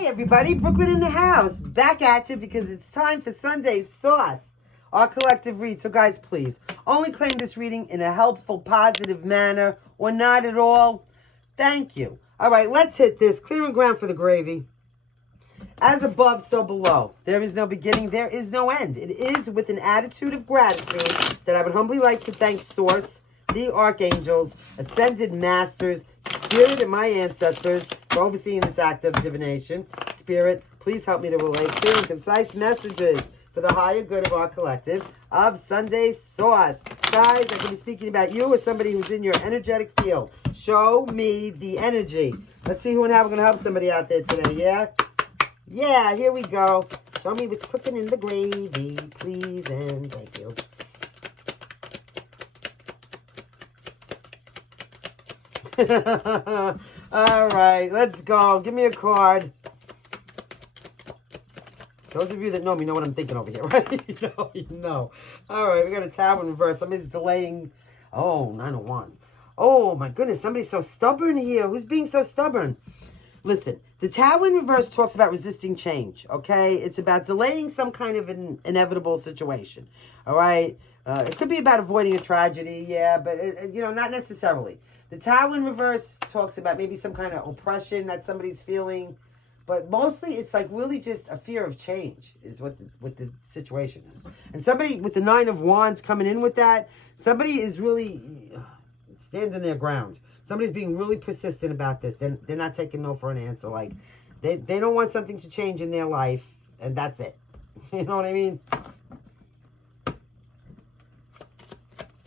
Hey everybody, Brooklyn in the house. Back at you because it's time for Sunday's Sauce, our collective read. So guys, please, only claim this reading in a helpful, positive manner or not at all. Thank you. All right, let's hit this. Clearing ground for the gravy. As above, so below. There is no beginning, there is no end. It is with an attitude of gratitude that I would humbly like to thank Source, the Archangels, Ascended Masters, Spirit, and my ancestors for overseeing this act of divination. Spirit, please help me to relay clear and concise messages for the higher good of our collective of Sunday Sauce. Guys, I can be speaking about you or somebody who's in your energetic field. Show me the energy. Let's see who and how we're going to help somebody out there today, yeah? Yeah, here we go. Show me what's cooking in the gravy, please, and thank you. All right, let's go. Give me a card. Those of you that know me know what I'm thinking over here, right? You know. All right, we got a Tower in reverse. Somebody's delaying. Oh, 9 of Wands. Oh, my goodness. Somebody's so stubborn here. Who's being so stubborn? Listen, the Tower in reverse talks about resisting change, okay? It's about delaying some kind of an inevitable situation, all right? It could be about avoiding a tragedy, yeah, but, not necessarily. The Tower in reverse talks about maybe some kind of oppression that somebody's feeling, but mostly it's like really just a fear of change is what the situation is. And somebody with the 9 of Wands coming in with that, somebody is really standing their ground. Somebody's being really persistent about this. They're not taking no for an answer. Like, they don't want something to change in their life, and that's it. You know what I mean?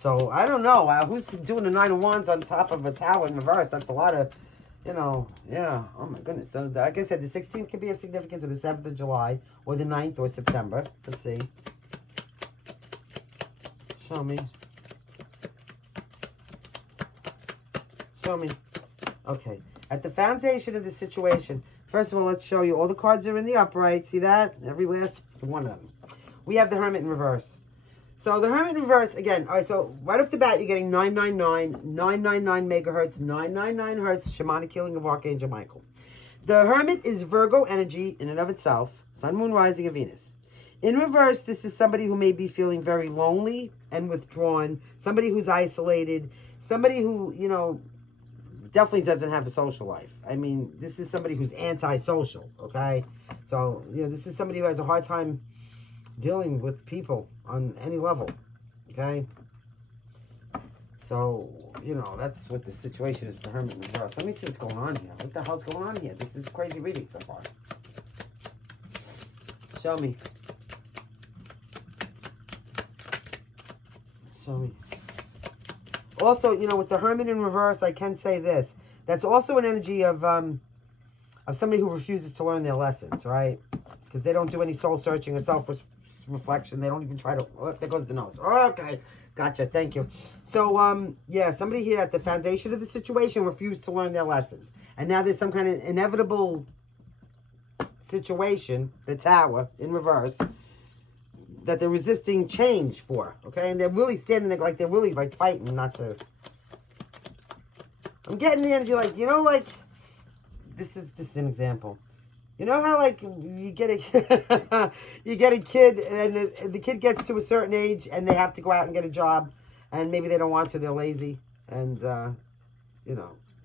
So, I don't know. Who's doing the 9 of Wands on top of a Tower in reverse? That's a lot of, yeah. Oh, my goodness. So, like I said, the 16th could be of significance, or the 7th of July, or the 9th, or September. Let's see. Show me. Show me. Okay. At the foundation of the situation, first of all, let's show you. All the cards are in the upright. See that? Every last one of them. We have the Hermit in reverse. So the Hermit in reverse, again, all right, so right off the bat, you're getting 999, 999 megahertz, 999 hertz, shamanic healing of Archangel Michael. The Hermit is Virgo energy in and of itself, Sun, Moon, Rising, and Venus. In reverse, this is somebody who may be feeling very lonely and withdrawn, somebody who's isolated, somebody who, definitely doesn't have a social life. I mean, this is somebody who's antisocial, okay? So, this is somebody who has a hard time dealing with people on any level, okay? So, that's what the situation is for Hermit in reverse. Let me see what's going on here. What the hell's going on here? This is crazy reading so far. Show me. Show me. Also, with the Hermit in reverse, I can say this. That's also an energy of somebody who refuses to learn their lessons, right? Because they don't do any soul searching or self-reflection. They don't even try to... Oh, there goes the nose. Okay. Gotcha. Thank you. So, yeah, somebody here at the foundation of the situation refused to learn their lessons. And now there's some kind of inevitable situation, the Tower in reverse, that they're resisting change for, okay? And they're really standing there like they're really, fighting not to... I'm getting the energy this is just an example. You know how, you get a, you get a kid, and the kid gets to a certain age, and they have to go out and get a job, and maybe they don't want to, they're lazy, and,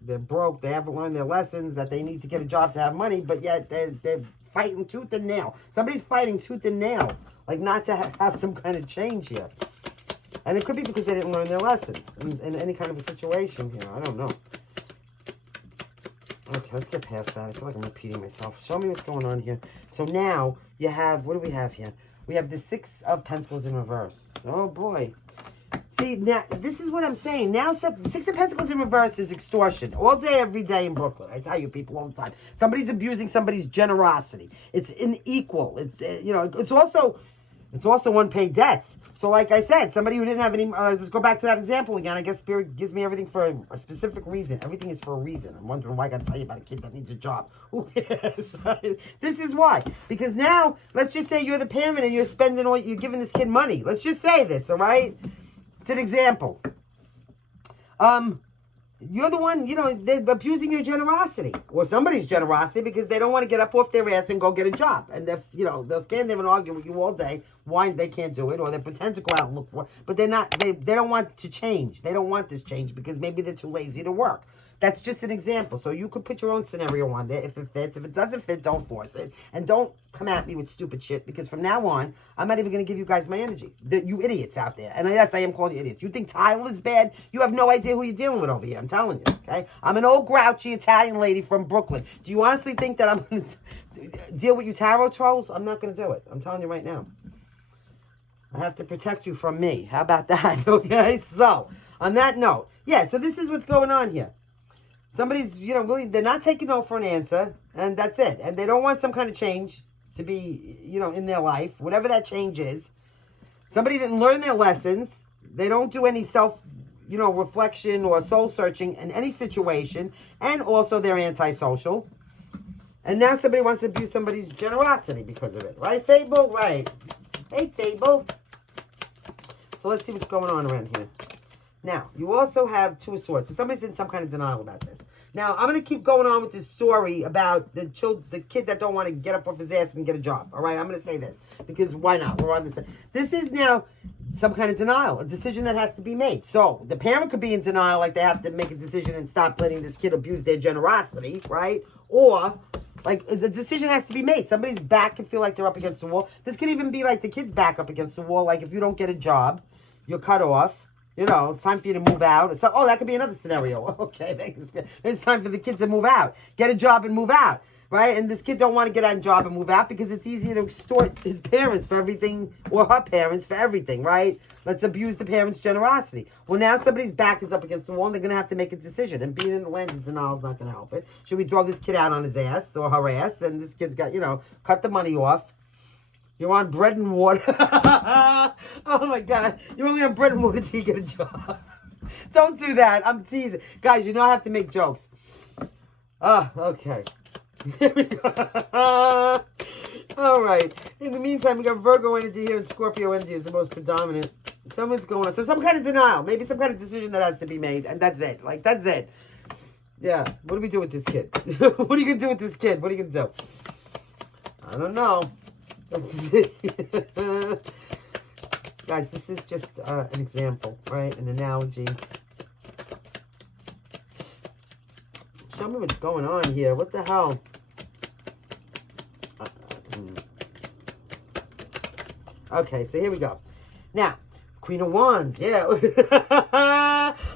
they're broke, they haven't learned their lessons, that they need to get a job to have money, but yet they're fighting tooth and nail. Somebody's fighting tooth and nail. Not to have some kind of change here. And it could be because they didn't learn their lessons in any kind of a situation here. I don't know. Okay, let's get past that. I feel like I'm repeating myself. Show me what's going on here. So now you have, what do we have here? We have the 6 of Pentacles in reverse. Oh, boy. See, now, this is what I'm saying. Now, 6 of Pentacles in reverse is extortion. All day, every day in Brooklyn. I tell you people all the time. Somebody's abusing somebody's generosity. It's unequal. It's also unpaid debts. So like I said, somebody who didn't have any... let's go back to that example again. I guess Spirit gives me everything for a specific reason. Everything is for a reason. I'm wondering why I got to tell you about a kid that needs a job. Who cares? This is why. Because now, let's just say you're the parent and you're giving this kid money. Let's just say this, all right? It's an example. you're the one, they're abusing your generosity. Or somebody's generosity because they don't want to get up off their ass and go get a job. And they'll stand there and argue with you all day why they can't do it, or they pretend to go out and look for it. But they're not, they don't want to change. They don't want this change because maybe they're too lazy to work. That's just an example. So you could put your own scenario on there if it fits. If it doesn't fit, don't force it. And don't come at me with stupid shit, because from now on, I'm not even going to give you guys my energy. You idiots out there. And yes, I am calling you idiots. You think Tyler's bad? You have no idea who you're dealing with over here. I'm telling you, okay? I'm an old grouchy Italian lady from Brooklyn. Do you honestly think that I'm going to deal with you tarot trolls? I'm not going to do it. I'm telling you right now. I have to protect you from me. How about that? Okay? So, on that note, yeah, so this is what's going on here. Somebody's, really, they're not taking no for an answer, and that's it. And they don't want some kind of change to be, in their life, whatever that change is. Somebody didn't learn their lessons. They don't do any self, reflection or soul searching in any situation. And also they're antisocial. And now somebody wants to abuse somebody's generosity because of it. Right, Fable? Right. Hey, Fable. So let's see what's going on around here. Now, you also have Two of Swords. So somebody's in some kind of denial about this. Now, I'm going to keep going on with this story about the kid that don't want to get up off his ass and get a job. All right, I'm going to say this because why not? We're on this. This is now some kind of denial, a decision that has to be made. So the parent could be in denial, like they have to make a decision and stop letting this kid abuse their generosity, right? Or like the decision has to be made. Somebody's back can feel like they're up against the wall. This could even be like the kid's back up against the wall. Like if you don't get a job, you're cut off. It's time for you to move out. So, that could be another scenario. Okay, thanks. It's time for the kid to move out. Get a job and move out, right? And this kid don't want to get a job and move out because it's easier to extort his parents for everything, or her parents for everything, right? Let's abuse the parents' generosity. Well, now somebody's back is up against the wall, and they're going to have to make a decision. And being in the land of denial is not going to help it. Should we throw this kid out on his ass or her ass? And this kid's got, cut the money off. You're on bread and water. Oh, my God. You're only on bread and water till you get a job. Don't do that. I'm teasing. Guys, you know I have to make jokes. Okay. Here we go. All right. In the meantime, we got Virgo energy here, and Scorpio energy is the most predominant. Someone's going on. So some kind of denial. Maybe some kind of decision that has to be made. And that's it. Like, that's it. Yeah. What do we do with this kid? What are you going to do with this kid? What are you going to do? I don't know. Guys, this is just an example, right? An analogy. Show me what's going on here. What the hell? Okay, so here we go. Now, Queen of Wands, yeah.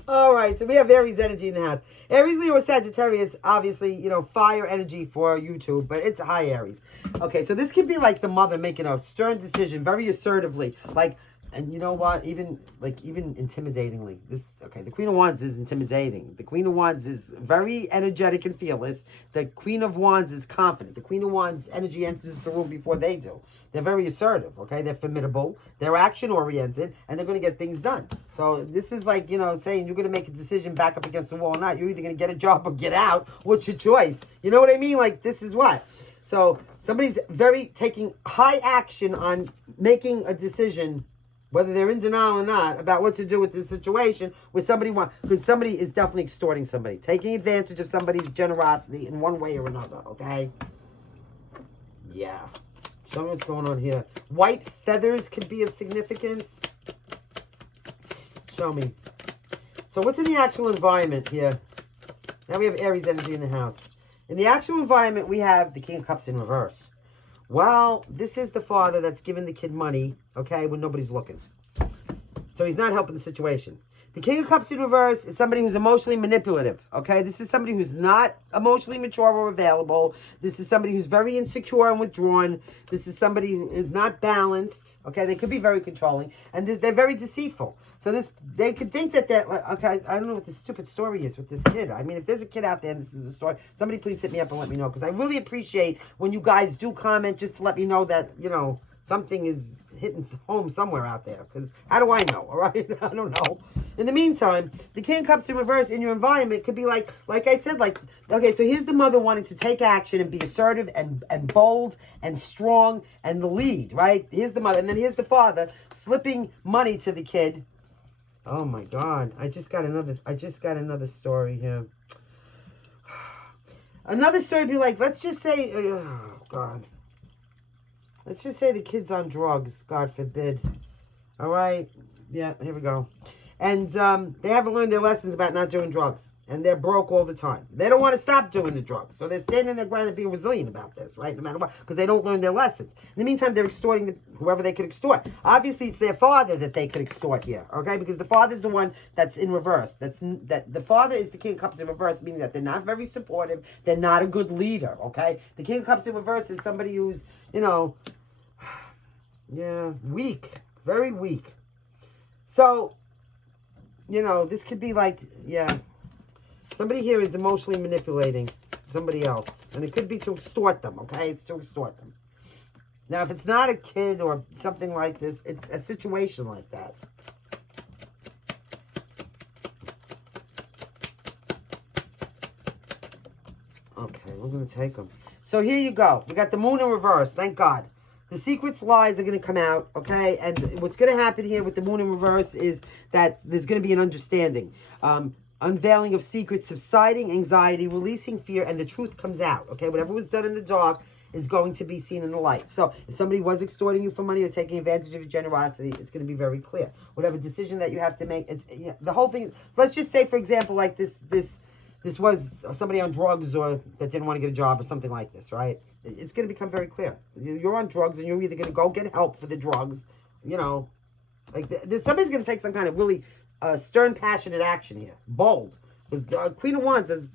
All right, so we have Aries energy in the house. Aries, Leo, or Sagittarius, obviously, fire energy for YouTube, but it's high Aries. Okay, so this could be like the mother making a stern decision very assertively. Like, and you know what? Even intimidatingly. The Queen of Wands is intimidating. The Queen of Wands is very energetic and fearless. The Queen of Wands is confident. The Queen of Wands energy enters the room before they do. They're very assertive, okay? They're formidable. They're action-oriented, and they're going to get things done. So this is like, saying you're going to make a decision back up against the wall or not. You're either going to get a job or get out. What's your choice? You know what I mean? Like, this is what? So somebody's taking high action on making a decision, whether they're in denial or not, about what to do with this situation with because somebody is definitely extorting somebody, taking advantage of somebody's generosity in one way or another, okay? Yeah. Show me what's going on here. White feathers could be of significance. Show me. So what's in the actual environment here? Now we have Aries energy in the house. In the actual environment, we have the King of Cups in reverse. Well, this is the father that's giving the kid money, okay, when nobody's looking. So he's not helping the situation. The King of Cups in reverse is somebody who's emotionally manipulative, okay? This is somebody who's not emotionally mature or available. This is somebody who's very insecure and withdrawn. This is somebody who is not balanced, okay? They could be very controlling, and they're very deceitful. So they could think that they're, okay, I don't know what this stupid story is with this kid. I mean, if there's a kid out there and this is a story, somebody please hit me up and let me know, because I really appreciate when you guys do comment just to let me know that, something is hitting home somewhere out there, because how do I know, all right? I don't know. In the meantime, the King of Cups in reverse in your environment could be like I said, okay, so here's the mother wanting to take action and be assertive and bold and strong and the lead, right? Here's the mother, and then here's the father slipping money to the kid Oh my God. I just got another story here. Another story would be like, let's just say, oh God. Let's just say the kid's on drugs, God forbid. All right? Yeah, here we go. And they haven't learned their lessons about not doing drugs. And they're broke all the time. They don't want to stop doing the drugs. So they're standing their ground and being resilient about this, right? No matter what. Because they don't learn their lessons. In the meantime, they're extorting whoever they could extort. Obviously, it's their father that they could extort here, okay? Because the father's the one that's in reverse. That the father is the King of Cups in reverse, meaning that they're not very supportive. They're not a good leader, okay? The King of Cups in reverse is somebody who's, you know, yeah, weak. Very weak. So, you know, this could be like, yeah... Somebody here is emotionally manipulating somebody else. And it could be to extort them, okay? It's to extort them. Now, if it's not a kid or something like this, it's a situation like that. Okay, we're going to take them. So here you go. We got the moon in reverse. Thank God. The secrets, lies are going to come out, okay? And what's going to happen here with the moon in reverse is that there's going to be an understanding. Unveiling of secrets, subsiding anxiety, releasing fear, and the truth comes out, okay? Whatever was done in the dark is going to be seen in the light. So if somebody was extorting you for money or taking advantage of your generosity, it's going to be very clear. Whatever decision that you have to make, the whole thing, let's just say, for example, like this was somebody on drugs or that didn't want to get a job or something like this, right? It's going to become very clear. You're on drugs and you're either going to go get help for the drugs, you know, like somebody's going to take some kind of really stern, passionate action here. Bold. Because Queen of Wands is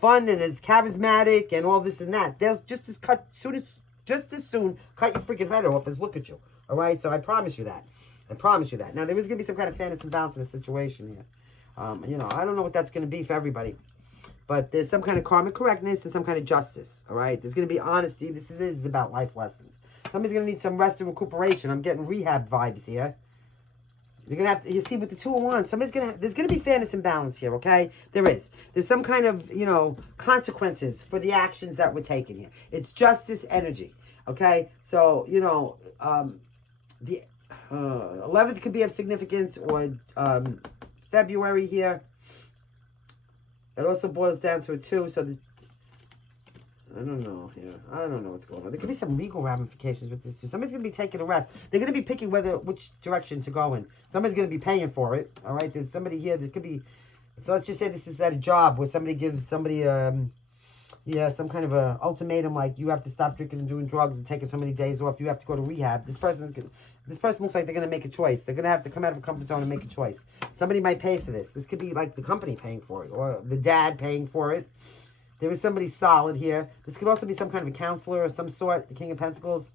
fun and is charismatic and all this and that. They'll just as soon cut your freaking head off as look at you. All right? So I promise you that. I promise you that. Now, there is going to be some kind of fairness and balance in the situation here. You know, I don't know what that's going to be for everybody. But there's some kind of karmic correctness and some kind of justice. All right? There's going to be honesty. This is about life lessons. Somebody's going to need some rest and recuperation. I'm getting rehab vibes here. You're going to have to, you see, with the 2 of Wands, there's going to be fairness and balance here, okay? There is. There's some kind of, you know, consequences for the actions that we're taking here. It's justice energy, okay? So, you know, the 11th could be of significance, or February here. It also boils down to a 2, so I don't know here. I don't know what's going on. There could be some legal ramifications with this too. Somebody's going to be taking a rest. They're going to be picking which direction to go in. Somebody's going to be paying for it. All right. There's somebody here that could be. So let's just say this is at a job where somebody gives somebody yeah, some kind of a ultimatum, like you have to stop drinking and doing drugs and taking so many days off. You have to go to rehab. This person looks like they're going to make a choice. They're going to have to come out of a comfort zone and make a choice. Somebody might pay for this. This could be like the company paying for it or the dad paying for it. There is somebody solid here. This could also be some kind of a counselor of some sort. The King of Pentacles.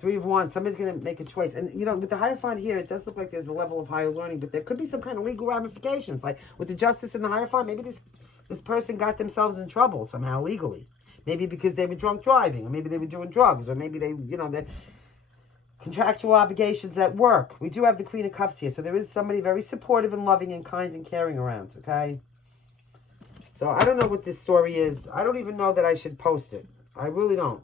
3 of Wands. Somebody's going to make a choice. And, you know, with the Hierophant here, it does look like there's a level of higher learning. But there could be some kind of legal ramifications. Like with the Justice and the Hierophant, maybe this person got themselves in trouble somehow legally. Maybe because they were drunk driving. Or maybe they were doing drugs. Or maybe they, you know, they're contractual obligations at work. We do have the Queen of Cups here. So there is somebody very supportive and loving and kind and caring around. Okay? So I don't know what this story is. I don't even know that I should post it. I really don't.